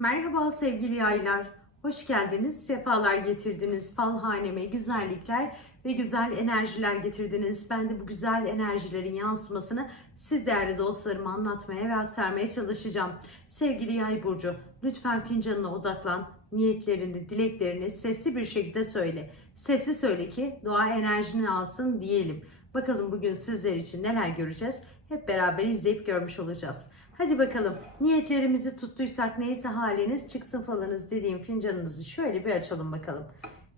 Merhaba sevgili yaylar. Hoş geldiniz, sefalar getirdiniz. Falhaneme güzellikler ve güzel enerjiler getirdiniz. Ben de bu güzel enerjilerin yansımasını siz değerli dostlarıma anlatmaya ve aktarmaya çalışacağım. Sevgili yay burcu, lütfen fincanına odaklan. Niyetlerini, dileklerini sesli bir şekilde söyle. Sesli söyle ki doğa enerjini alsın diyelim. Bakalım bugün sizler için neler göreceğiz? Hep beraber izleyip görmüş olacağız. Hadi bakalım niyetlerimizi tuttuysak neyse haliniz çıksın falanız dediğim fincanınızı şöyle bir açalım bakalım.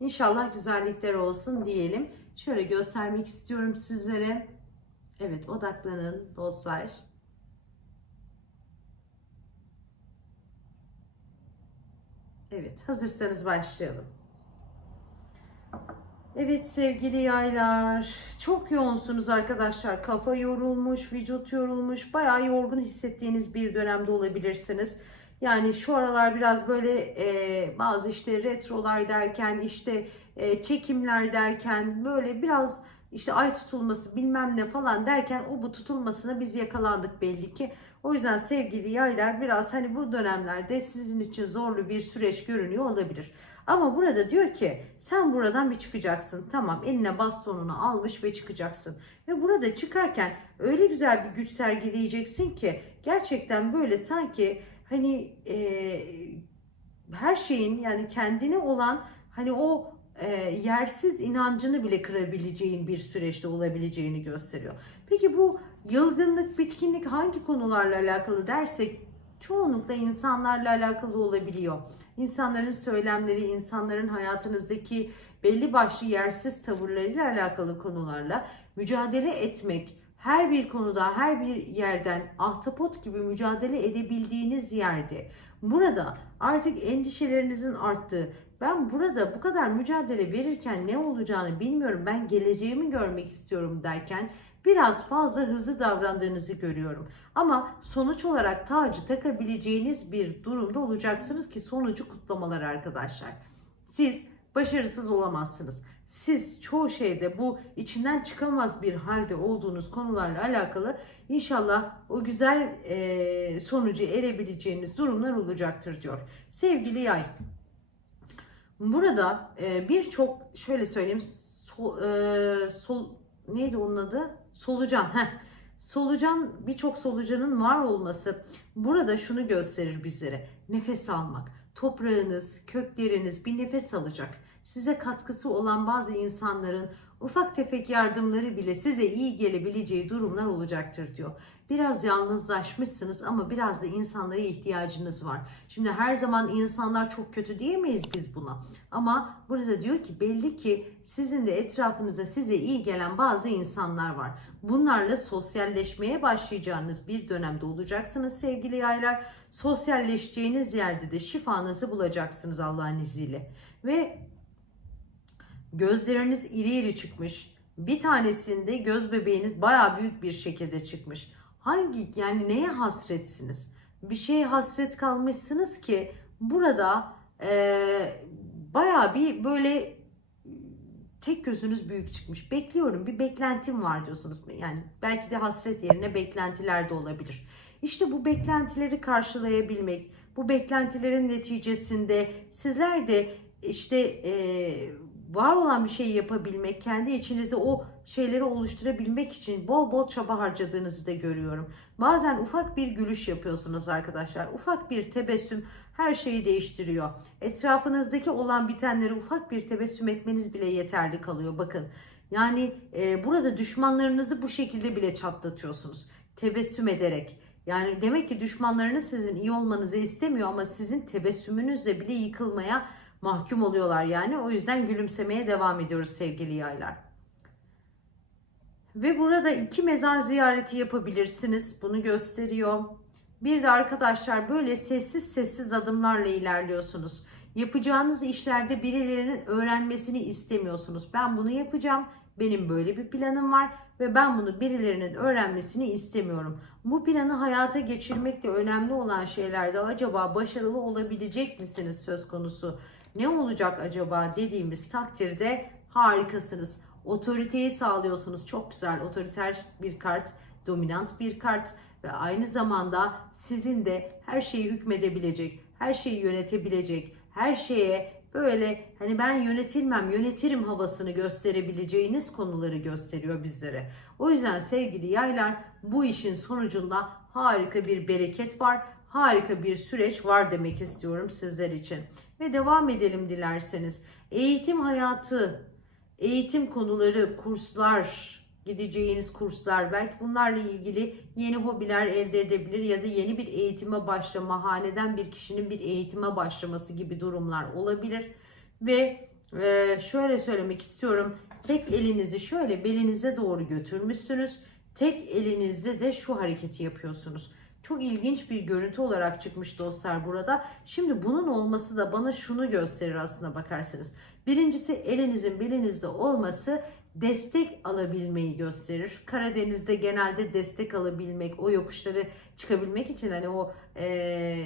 İnşallah güzellikler olsun diyelim. Şöyle göstermek istiyorum sizlere. Evet odaklanın dostlar. Evet hazırsanız başlayalım. Evet sevgili yaylar, çok yoğunsunuz arkadaşlar. Kafa yorulmuş, vücut yorulmuş, bayağı yorgun hissettiğiniz bir dönemde olabilirsiniz. Yani şu aralar biraz böyle e, bazı işte retrolar derken, işte e, çekimler derken böyle biraz işte ay tutulması bilmem ne falan derken o bu tutulmasına biz yakalandık belli ki. O yüzden sevgili yaylar biraz hani bu dönemlerde sizin için zorlu bir süreç görünüyor olabilir. Ama burada diyor ki sen buradan bir çıkacaksın. Tamam eline bastonunu almış ve çıkacaksın. Ve burada çıkarken öyle güzel bir güç sergileyeceksin ki gerçekten böyle sanki hani e, her şeyin yani kendine olan hani o e, yersiz inancını bile kırabileceğin bir süreçte olabileceğini gösteriyor. Peki bu yılgınlık, bitkinlik hangi konularla alakalı dersek çoğunlukla insanlarla alakalı olabiliyor. İnsanların söylemleri, insanların hayatınızdaki belli başlı yersiz tavırlarıyla alakalı konularla mücadele etmek, her bir konuda, her bir yerden ahtapot gibi mücadele edebildiğiniz yerde burada artık endişelerinizin arttığı, ben burada bu kadar mücadele verirken ne olacağını bilmiyorum, ben geleceğimi görmek istiyorum derken biraz fazla hızlı davrandığınızı görüyorum. Ama sonuç olarak tacı takabileceğiniz bir durumda olacaksınız ki sonucu kutlamalar arkadaşlar. Siz başarısız olamazsınız. Siz çoğu şeyde bu içinden çıkamaz bir halde olduğunuz konularla alakalı inşallah o güzel e, sonucu erebileceğiniz durumlar olacaktır diyor. Sevgili yay, burada e, birçok şöyle söyleyeyim sol, e, sol neydi onun adı? Solucan. Heh. Solucan birçok solucanın var olması burada şunu gösterir bizlere. Nefes almak. Toprağınız, kökleriniz bir nefes alacak. Size katkısı olan bazı insanların ufak tefek yardımları bile size iyi gelebileceği durumlar olacaktır diyor. Biraz yalnızlaşmışsınız ama biraz da insanlara ihtiyacınız var. Şimdi her zaman insanlar çok kötü diyemeyiz biz buna. Ama burada diyor ki belli ki sizin de etrafınıza size iyi gelen bazı insanlar var. Bunlarla sosyalleşmeye başlayacağınız bir dönemde olacaksınız sevgili yaylar. Sosyalleşeceğiniz yerde de şifanızı bulacaksınız Allah'ın izniyle. Ve gözleriniz iri iri çıkmış. Bir tanesinde göz bebeğiniz baya büyük bir şekilde çıkmış. Hangi yani neye hasretsiniz? Bir şeye hasret kalmışsınız ki burada e, baya bir böyle tek gözünüz büyük çıkmış. Bekliyorum bir beklentim var diyorsunuz. Yani belki de hasret yerine beklentiler de olabilir. İşte bu beklentileri karşılayabilmek, bu beklentilerin neticesinde sizler de işte e, var olan bir şeyi yapabilmek, kendi içinizde o şeyleri oluşturabilmek için bol bol çaba harcadığınızı da görüyorum. Bazen ufak bir gülüş yapıyorsunuz arkadaşlar. Ufak bir tebessüm her şeyi değiştiriyor. Etrafınızdaki olan bitenleri ufak bir tebessüm etmeniz bile yeterli kalıyor. Bakın yani e, burada düşmanlarınızı bu şekilde bile çatlatıyorsunuz. Tebessüm ederek. Yani demek ki düşmanlarınız sizin iyi olmanızı istemiyor ama sizin tebessümünüzle bile yıkılmaya mahkum oluyorlar yani. O yüzden gülümsemeye devam ediyoruz sevgili yaylar. Ve burada iki mezar ziyareti yapabilirsiniz. Bunu gösteriyor. Bir de arkadaşlar böyle sessiz sessiz adımlarla ilerliyorsunuz. Yapacağınız işlerde birilerinin öğrenmesini istemiyorsunuz. Ben bunu yapacağım. Benim böyle bir planım var ve ben bunu birilerinin öğrenmesini istemiyorum. Bu planı hayata geçirmekle önemli olan şeylerde acaba başarılı olabilecek misiniz söz konusu? Ne olacak acaba dediğimiz takdirde harikasınız. Otoriteyi sağlıyorsunuz. Çok güzel otoriter bir kart, dominant bir kart ve aynı zamanda sizin de her şeyi hükmedebilecek, her şeyi yönetebilecek, her şeye böyle hani ben yönetilmem, yönetirim havasını gösterebileceğiniz konuları gösteriyor bizlere. O yüzden sevgili yaylar bu işin sonucunda harika bir bereket var, harika bir süreç var demek istiyorum sizler için. Ve devam edelim dilerseniz. Eğitim hayatı, eğitim konuları, kurslar, gideceğiniz kurslar belki bunlarla ilgili yeni hobiler elde edebilir ya da yeni bir eğitime başlama, haneden bir kişinin bir eğitime başlaması gibi durumlar olabilir. Ve e, şöyle söylemek istiyorum. Tek elinizi şöyle belinize doğru götürmüşsünüz. Tek elinizde de şu hareketi yapıyorsunuz. Çok ilginç bir görüntü olarak çıkmış dostlar burada. Şimdi bunun olması da bana şunu gösterir aslına bakarsanız. Birincisi elinizin belinizde olması destek alabilmeyi gösterir. Karadeniz'de genelde destek alabilmek, o yokuşları çıkabilmek için hani o e,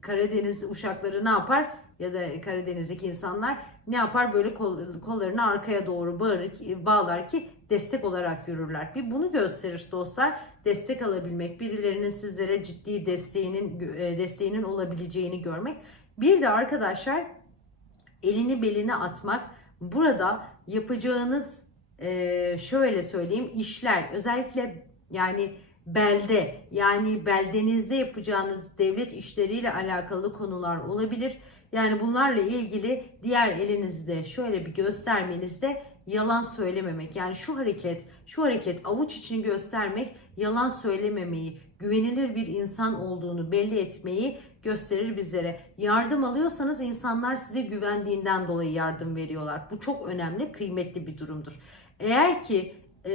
Karadeniz uşakları ne yapar? Ya da Karadeniz'deki insanlar ne yapar? Böyle kol, kollarını arkaya doğru bağırır, bağlar ki destek olarak yürürler. Bir bunu gösterir dostlar. Destek alabilmek, birilerinin sizlere ciddi desteğinin e, desteğinin olabileceğini görmek. Bir de arkadaşlar elini beline atmak. Burada yapacağınız e, şöyle söyleyeyim işler özellikle yani belde yani beldenizde yapacağınız devlet işleriyle alakalı konular olabilir. Yani bunlarla ilgili diğer elinizde şöyle bir göstermenizde yalan söylememek. Yani şu hareket, şu hareket avuç için göstermek, yalan söylememeyi, güvenilir bir insan olduğunu belli etmeyi gösterir bizlere. Yardım alıyorsanız insanlar size güvendiğinden dolayı yardım veriyorlar. Bu çok önemli, kıymetli bir durumdur. Eğer ki e,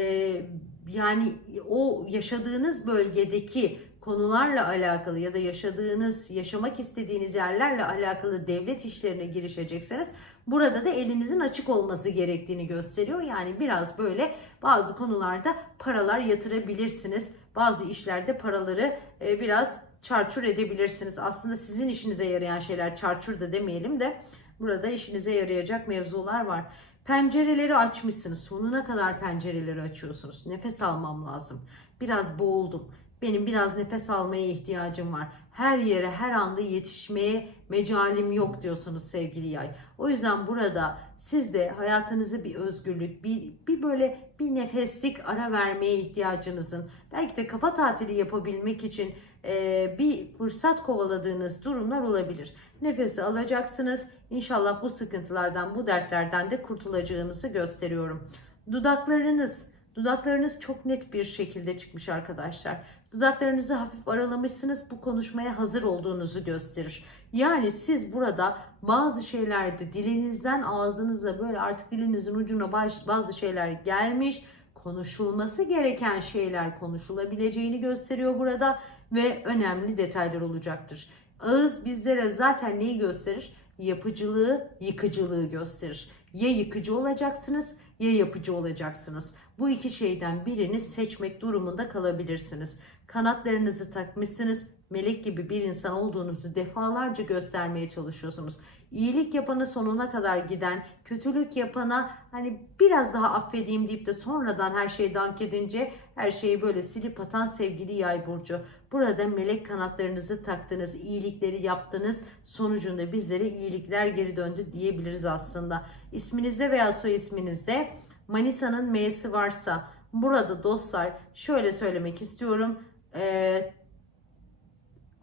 yani o yaşadığınız bölgedeki konularla alakalı ya da yaşadığınız, yaşamak istediğiniz yerlerle alakalı devlet işlerine girişecekseniz burada da elinizin açık olması gerektiğini gösteriyor. Yani biraz böyle bazı konularda paralar yatırabilirsiniz. Bazı işlerde paraları e, biraz çarçur edebilirsiniz. Aslında sizin işinize yarayan şeyler çarçur da demeyelim de burada işinize yarayacak mevzular var. Pencereleri açmışsınız. Sonuna kadar pencereleri açıyorsunuz. Nefes almam lazım. Biraz boğuldum. Benim biraz nefes almaya ihtiyacım var. Her yere her anda yetişmeye mecalim yok diyorsunuz sevgili yay. O yüzden burada siz de hayatınızı bir özgürlük, bir, bir böyle bir nefeslik ara vermeye ihtiyacınızın, belki de kafa tatili yapabilmek için e, bir fırsat kovaladığınız durumlar olabilir. Nefesi alacaksınız. İnşallah bu sıkıntılardan, bu dertlerden de kurtulacağınızı gösteriyorum. Dudaklarınız, dudaklarınız çok net bir şekilde çıkmış arkadaşlar. Dudaklarınızı hafif aralamışsınız. Bu konuşmaya hazır olduğunuzu gösterir. Yani siz burada bazı şeylerde dilinizden ağzınıza böyle artık dilinizin ucuna bazı şeyler gelmiş konuşulması gereken şeyler konuşulabileceğini gösteriyor burada ve önemli detaylar olacaktır. Ağız bizlere zaten neyi gösterir? Yapıcılığı, yıkıcılığı gösterir. Ya yıkıcı olacaksınız ya yapıcı olacaksınız. Bu iki şeyden birini seçmek durumunda kalabilirsiniz. Kanatlarınızı takmışsınız. Melek gibi bir insan olduğunuzu defalarca göstermeye çalışıyorsunuz. İyilik yapana sonuna kadar giden, kötülük yapana hani biraz daha affedeyim deyip de sonradan her şeyi dank edince her şeyi böyle silip atan sevgili yay burcu. Burada melek kanatlarınızı taktınız, iyilikleri yaptınız. Sonucunda bizlere iyilikler geri döndü diyebiliriz aslında. İsminizde veya soy isminizde Manisa'nın M'si varsa burada dostlar şöyle söylemek istiyorum. Ee,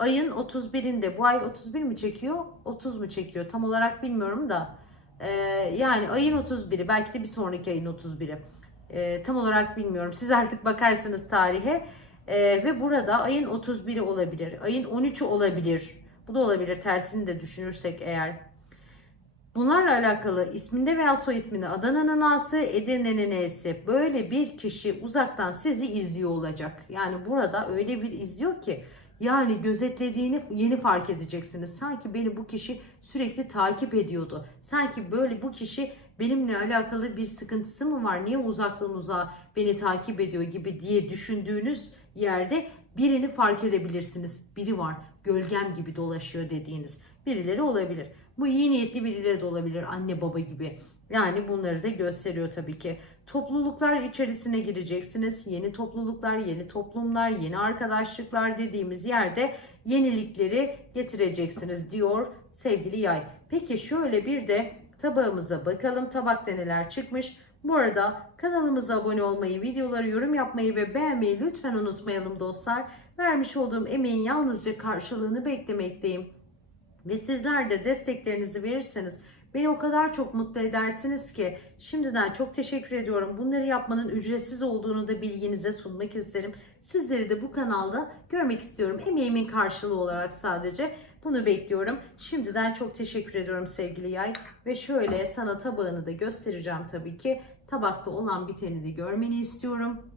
ayın 31'inde bu ay 31 mi çekiyor 30 mu çekiyor? Tam olarak bilmiyorum da. Ee, yani ayın 31'i belki de bir sonraki ayın 31'i ee, tam olarak bilmiyorum. Siz artık bakarsınız tarihe. Ee, ve burada ayın 31'i olabilir ayın 13'ü olabilir. Bu da olabilir tersini de düşünürsek eğer. Bunlarla alakalı isminde veya soy isminde Adana'nın A'sı, Edirne'nin E'si böyle bir kişi uzaktan sizi izliyor olacak. Yani burada öyle bir izliyor ki yani gözetlediğini yeni fark edeceksiniz. Sanki beni bu kişi sürekli takip ediyordu. Sanki böyle bu kişi benimle alakalı bir sıkıntısı mı var? Niye uzaktan uzağa beni takip ediyor gibi diye düşündüğünüz yerde birini fark edebilirsiniz. Biri var. gölgem gibi dolaşıyor dediğiniz birileri olabilir. Bu iyi niyetli birileri de olabilir anne baba gibi. Yani bunları da gösteriyor tabii ki. Topluluklar içerisine gireceksiniz. Yeni topluluklar, yeni toplumlar, yeni arkadaşlıklar dediğimiz yerde yenilikleri getireceksiniz diyor sevgili yay. Peki şöyle bir de tabağımıza bakalım. Tabakta neler çıkmış? Bu arada kanalımıza abone olmayı, videoları yorum yapmayı ve beğenmeyi lütfen unutmayalım dostlar. Vermiş olduğum emeğin yalnızca karşılığını beklemekteyim. Ve sizler de desteklerinizi verirseniz beni o kadar çok mutlu edersiniz ki şimdiden çok teşekkür ediyorum. Bunları yapmanın ücretsiz olduğunu da bilginize sunmak isterim. Sizleri de bu kanalda görmek istiyorum. Emeğimin karşılığı olarak sadece bunu bekliyorum. Şimdiden çok teşekkür ediyorum sevgili yay. Ve şöyle sana tabağını da göstereceğim tabii ki. Tabakta olan biteni de görmeni istiyorum.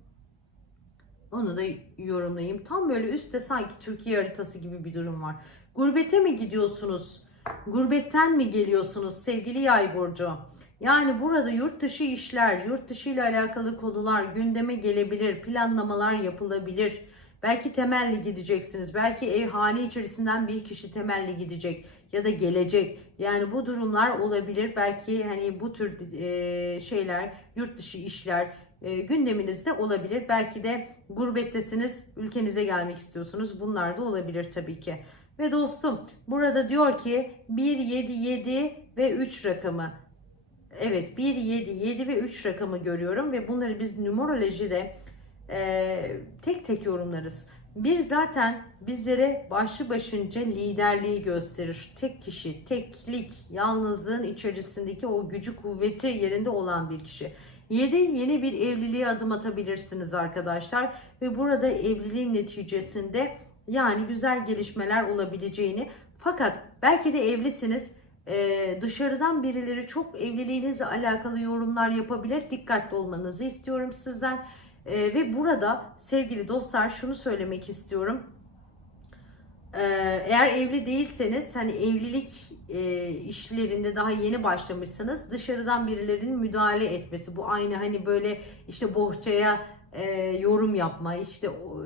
Onu da yorumlayayım. Tam böyle üstte sanki Türkiye haritası gibi bir durum var. Gurbete mi gidiyorsunuz? Gurbetten mi geliyorsunuz sevgili yay burcu? Yani burada yurt dışı işler, yurt dışı ile alakalı konular gündeme gelebilir, planlamalar yapılabilir. Belki temelli gideceksiniz. Belki ev hane içerisinden bir kişi temelli gidecek ya da gelecek. Yani bu durumlar olabilir. Belki hani bu tür e, şeyler, yurt dışı işler e, gündeminizde olabilir. Belki de gurbettesiniz, ülkenize gelmek istiyorsunuz. Bunlar da olabilir tabii ki. Ve dostum burada diyor ki 1, 7, 7 ve 3 rakamı. Evet 1, 7, 7 ve 3 rakamı görüyorum ve bunları biz numerolojide e, tek tek yorumlarız. Bir zaten bizlere başlı başınca liderliği gösterir. Tek kişi, teklik, yalnızlığın içerisindeki o gücü kuvveti yerinde olan bir kişi. 7 yeni bir evliliğe adım atabilirsiniz arkadaşlar ve burada evliliğin neticesinde yani güzel gelişmeler olabileceğini fakat belki de evlisiniz ee, dışarıdan birileri çok evliliğinizle alakalı yorumlar yapabilir. Dikkatli olmanızı istiyorum sizden. Ee, ve burada sevgili dostlar şunu söylemek istiyorum. Ee, eğer evli değilseniz hani evlilik e, işlerinde daha yeni başlamışsınız dışarıdan birilerinin müdahale etmesi bu aynı hani böyle işte bohçaya e, yorum yapma, işte o,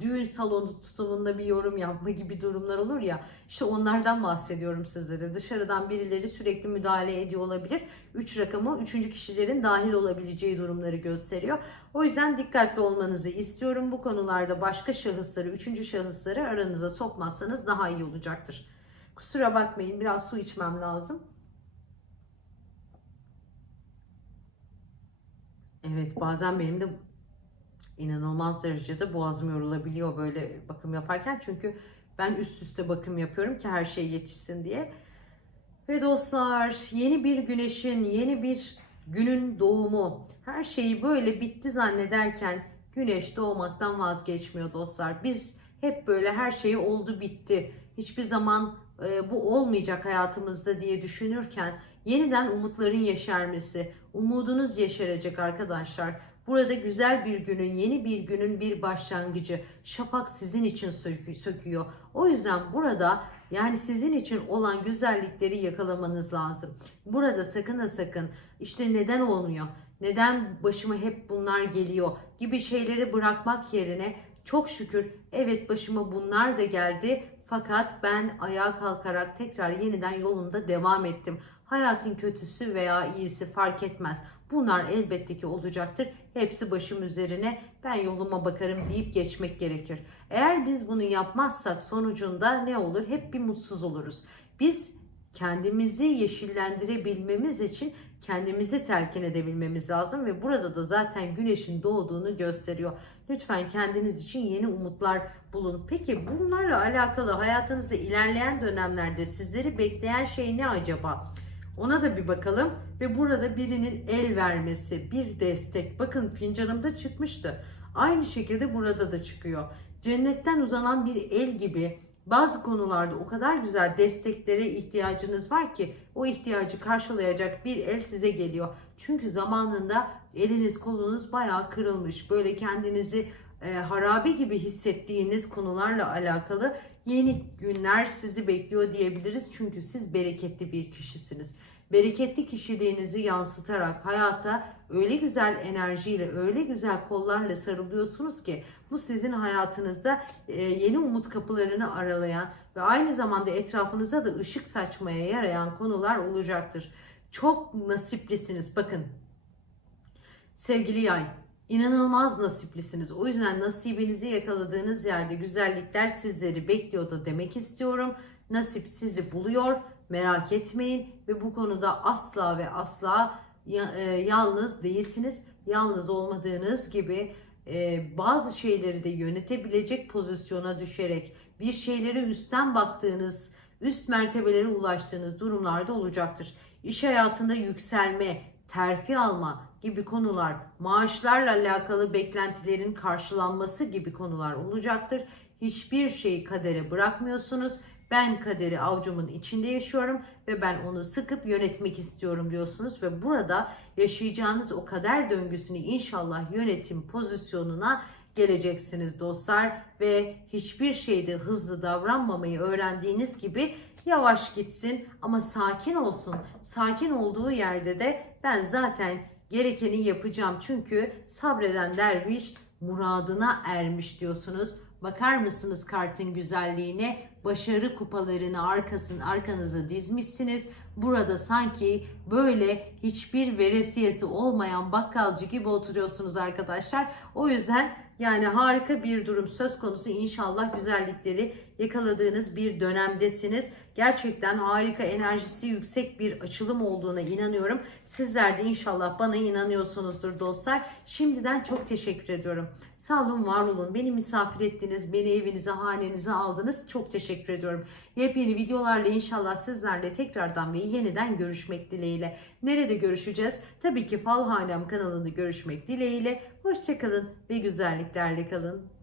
düğün salonu tutumunda bir yorum yapma gibi durumlar olur ya. İşte onlardan bahsediyorum sizlere. Dışarıdan birileri sürekli müdahale ediyor olabilir. 3 rakamı 3. kişilerin dahil olabileceği durumları gösteriyor. O yüzden dikkatli olmanızı istiyorum. Bu konularda başka şahısları, 3. şahısları aranıza sokmazsanız daha iyi olacaktır. Kusura bakmayın biraz su içmem lazım. Evet bazen benim de inanılmaz derecede boğazım yorulabiliyor böyle bakım yaparken. Çünkü ben üst üste bakım yapıyorum ki her şey yetişsin diye. Ve dostlar yeni bir güneşin, yeni bir günün doğumu. Her şeyi böyle bitti zannederken güneş doğmaktan vazgeçmiyor dostlar. Biz hep böyle her şey oldu bitti. Hiçbir zaman e, bu olmayacak hayatımızda diye düşünürken yeniden umutların yeşermesi, umudunuz yeşerecek arkadaşlar. Burada güzel bir günün, yeni bir günün bir başlangıcı. Şafak sizin için söküyor. O yüzden burada yani sizin için olan güzellikleri yakalamanız lazım. Burada sakın ha sakın işte neden olmuyor? Neden başıma hep bunlar geliyor gibi şeyleri bırakmak yerine çok şükür evet başıma bunlar da geldi fakat ben ayağa kalkarak tekrar yeniden yolunda devam ettim. Hayatın kötüsü veya iyisi fark etmez. Bunlar elbette ki olacaktır. Hepsi başım üzerine ben yoluma bakarım deyip geçmek gerekir. Eğer biz bunu yapmazsak sonucunda ne olur? Hep bir mutsuz oluruz. Biz kendimizi yeşillendirebilmemiz için kendimizi telkin edebilmemiz lazım ve burada da zaten güneşin doğduğunu gösteriyor. Lütfen kendiniz için yeni umutlar bulun. Peki bunlarla alakalı hayatınızda ilerleyen dönemlerde sizleri bekleyen şey ne acaba? Ona da bir bakalım ve burada birinin el vermesi, bir destek. Bakın fincanımda çıkmıştı. Aynı şekilde burada da çıkıyor. Cennetten uzanan bir el gibi bazı konularda o kadar güzel desteklere ihtiyacınız var ki o ihtiyacı karşılayacak bir el size geliyor. Çünkü zamanında eliniz kolunuz bayağı kırılmış. Böyle kendinizi e, harabe gibi hissettiğiniz konularla alakalı yeni günler sizi bekliyor diyebiliriz. Çünkü siz bereketli bir kişisiniz. Bereketli kişiliğinizi yansıtarak hayata öyle güzel enerjiyle, öyle güzel kollarla sarılıyorsunuz ki bu sizin hayatınızda e, yeni umut kapılarını aralayan ve aynı zamanda etrafınıza da ışık saçmaya yarayan konular olacaktır. Çok nasiplisiniz. Bakın sevgili yay inanılmaz nasiplisiniz. O yüzden nasibinizi yakaladığınız yerde güzellikler sizleri bekliyor da demek istiyorum. Nasip sizi buluyor. Merak etmeyin ve bu konuda asla ve asla e, yalnız değilsiniz. Yalnız olmadığınız gibi e, bazı şeyleri de yönetebilecek pozisyona düşerek bir şeylere üstten baktığınız, üst mertebelere ulaştığınız durumlarda olacaktır. İş hayatında yükselme, terfi alma gibi konular, maaşlarla alakalı beklentilerin karşılanması gibi konular olacaktır. Hiçbir şeyi kadere bırakmıyorsunuz. Ben kaderi avcumun içinde yaşıyorum ve ben onu sıkıp yönetmek istiyorum diyorsunuz ve burada yaşayacağınız o kader döngüsünü inşallah yönetim pozisyonuna geleceksiniz dostlar ve hiçbir şeyde hızlı davranmamayı öğrendiğiniz gibi yavaş gitsin ama sakin olsun. Sakin olduğu yerde de ben zaten gerekeni yapacağım. Çünkü sabreden derviş muradına ermiş diyorsunuz. Bakar mısınız kartın güzelliğine? Başarı kupalarını arkasın arkanıza dizmişsiniz. Burada sanki böyle hiçbir veresiyesi olmayan bakkalcı gibi oturuyorsunuz arkadaşlar. O yüzden yani harika bir durum söz konusu. İnşallah güzellikleri yakaladığınız bir dönemdesiniz. Gerçekten harika enerjisi yüksek bir açılım olduğuna inanıyorum. Sizler de inşallah bana inanıyorsunuzdur dostlar. Şimdiden çok teşekkür ediyorum. Sağ olun, var olun. Beni misafir ettiniz, beni evinize, hanenize aldınız. Çok teşekkür ediyorum. Yepyeni videolarla inşallah sizlerle tekrardan ve yeniden görüşmek dileğiyle. Nerede görüşeceğiz? Tabii ki Falhanem kanalında görüşmek dileğiyle. Hoşçakalın ve güzelliklerle kalın.